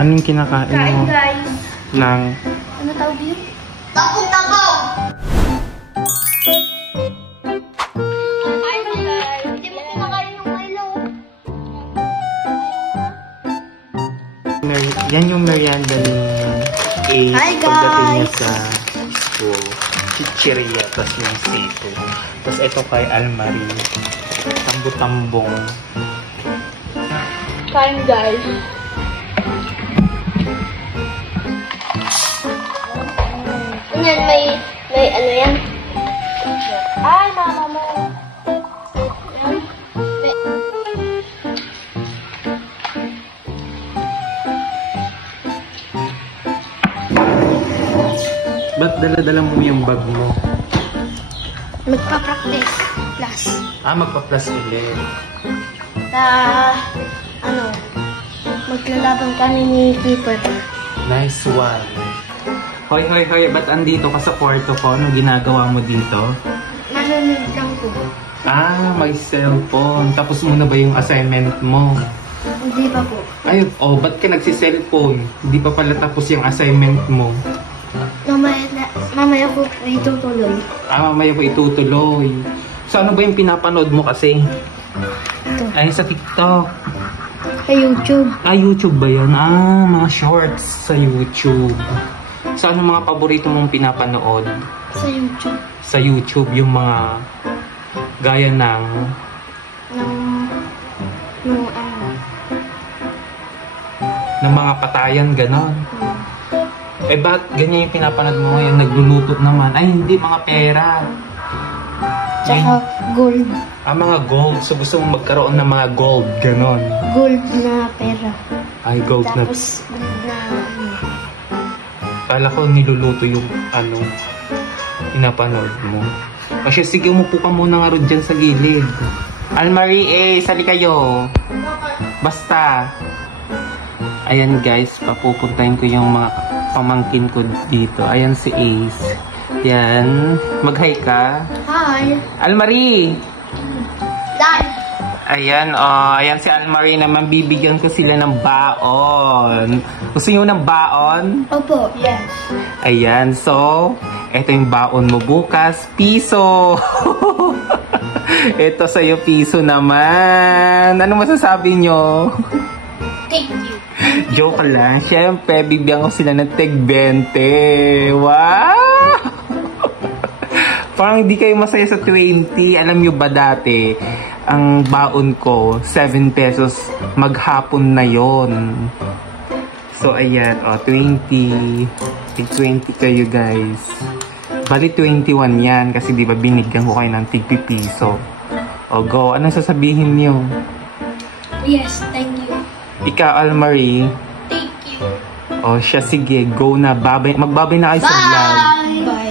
Anong kinakain mo? Guys. Ng... Ano tawag yun? Tapong-tapong! Hi guys! Hindi mo kinakain yung Milo. Yan yung merienda ni A. Hi, Pagdating niya guys! sa school. Chichiria, tapos yung seafood. Tapos ito kay Almarie. Tambo-tambong. Kain guys. Yan, may ano yan? Ay, mama mo. Yan. Ba't dala-dala mo yung bag mo? Magpa-practice class. Magpa-plus ulit. Maglalaban kami ni Keeper. Nice one. Hoy, hoy, hoy, ba't andito ka sa kwarto ko? Ano ginagawa mo dito? Nanonood lang po. May cellphone. Tapos mo na ba yung assignment mo? Hindi pa po. Ay, ba't ka nagsi-cellphone? Hindi pa pala tapos yung assignment mo. Mamaya ko itutuloy. Mamaya ko itutuloy. So, ano ba yung pinapanood mo kasi? Ito. Ay, sa TikTok. Sa YouTube. YouTube ba yun? Mga shorts sa YouTube. So, ano mga paborito mong pinapanood? Sa YouTube. Sa YouTube, yung mga gaya ng... ng mga patayan, ganon. Ba't ganyan yung pinapanood mo ngayon? Nagluluto naman. Ay, hindi, mga pera. Tsaka gold. Mga gold. So, gusto mong magkaroon ng mga gold, ganon. Gold na pera. Ay, gold na... Tapos, gold na Kala ko niluluto yung pinapanood mo. Kasi sige, umupo ka muna nga rin dyan sa gilid. Almarie, sali kayo. Basta. Ayan guys, papupuntahin ko yung mga pamangkin ko dito. Ayan si Ace. Yan. Mag-hi ka. Hi. Almarie! Dad. Ayan, ayan si Almarie naman. Bibigyan ko sila ng baon. Gusto nyo ng baon? Opo. Yes. Ayan, so, eto yung baon mo bukas. Piso! Ito sa'yo, piso naman. Ano masasabi nyo? Thank you. Joke lang. Siyempre, bibigyan ko sila ng tig 20. Wow! Parang di kayo masaya sa 20. Alam nyo ba dati, ang baon ko, 7 pesos, maghapon na yon. So, ayan, 20. Tig 20 kayo, guys. Bali, 21 yan. Kasi di ba binigyan ko kayo ng tig piso. Go. Anong sasabihin niyo? Yes, thank you. Ikaw, Almarie. Thank you. Siya, sige. Go na. Magbabay na kayo sa vlog. Bye. Bye.